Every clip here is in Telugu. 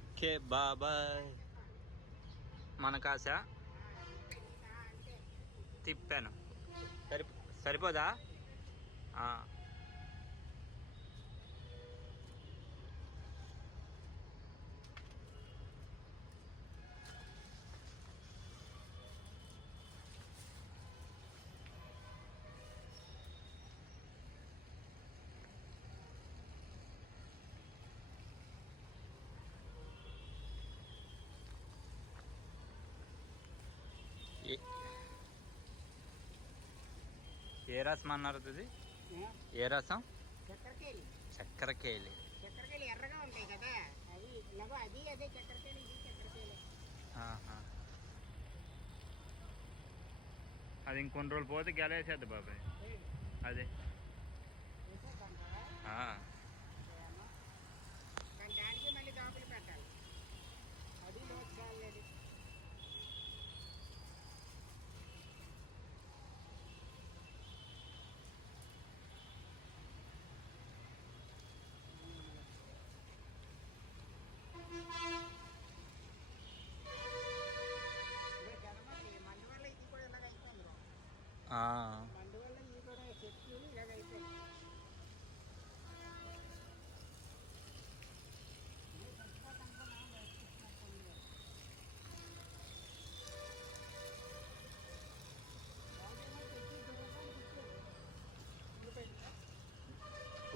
ఓకే బాబాయ్. మన కాశ తిప్పాను. సరిపోదా? ఏ రసం అన్నారు ఇది? ఏ రసం? చక్కెరకేళి. చక్కెరకేళి ఎర్రగా ఉంటాయి కదా, అది అది అదే చక్కెరకేళి, ఇది చక్కెరకేళి. అది ఇంకొన్ని రోజులు పోతే గెలేసేద్ది బాబాయ్. అదే దానికి మళ్ళీ దాపులు పెట్టాలి. అది లోతు కాలేదు. అందువల్ల ఇవి కూడా చెట్లు ఇలాగైపోయి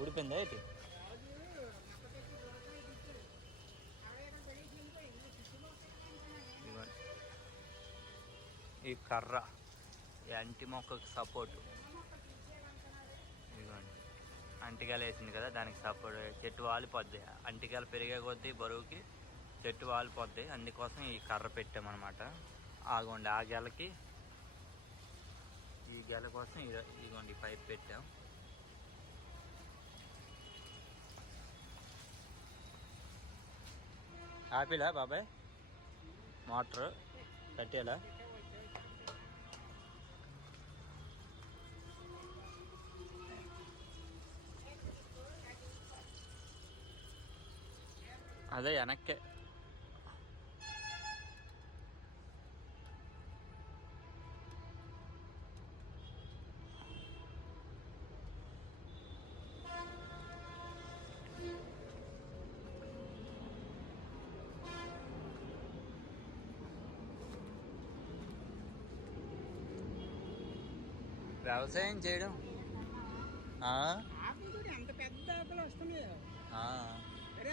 ఊడిపోయిందా ఏంటి? ఈ కర్ర ఈ అంటి మొక్కకి సపోర్టు. ఇదిగోండి, అంటికాయలు వేసింది కదా, దానికి సపోర్ట్. చెట్టు వాలిపోద్ది. అంటికాయలు పెరిగే కొద్దీ బరువుకి చెట్టు వాలిపోద్ది. అందుకోసం ఈ కర్ర పెట్టామన్నమాట. ఆగోండి, ఆ గెలకి ఈ గెల కోసం ఇదిగోండి పైప్ పెట్టాం. ఆపిలా బాబాయ్ మోటరు కట్టేలా? అదే వెనక్కే. వ్యవసాయం చేయడం ఎంత పెద్ద ఆకులు వస్తున్నాయో.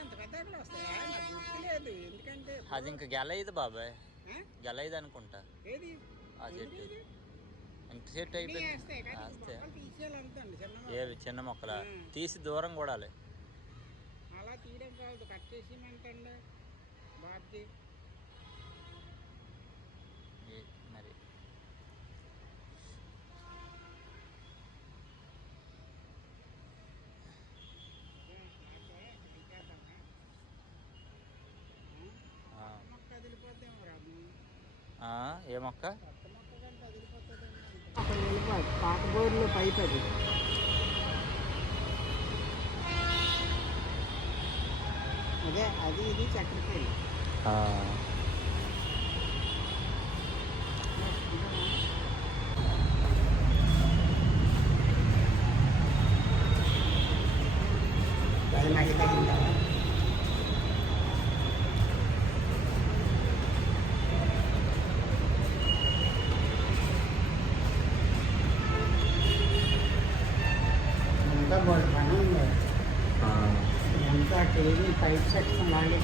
అంత పెద్ద ఆకులు వస్తాయా? నాకు గుర్తులేదు. ఎందుకంటే అది ఇంకా గెలైదు బాబాయ్, గెలైదు అనుకుంటా. ఏది ఆ చెట్టు ఎంత చెట్టు అయిపోయింది. ఏవి చిన్న మొక్కలా తీసి దూరం కూడాలి. అలా తీయడం కాదు, కట్ చేసి అంటండి బాబీ. మరి ఏ మొక్క? పాత బోర్లు పైప్ అది. అదే అది ఇది చక్కెరకేళి. అది మళ్ళీ తగ్గిందా? ఎంత టీవీ పైప్ సెక్షన్ లాంటి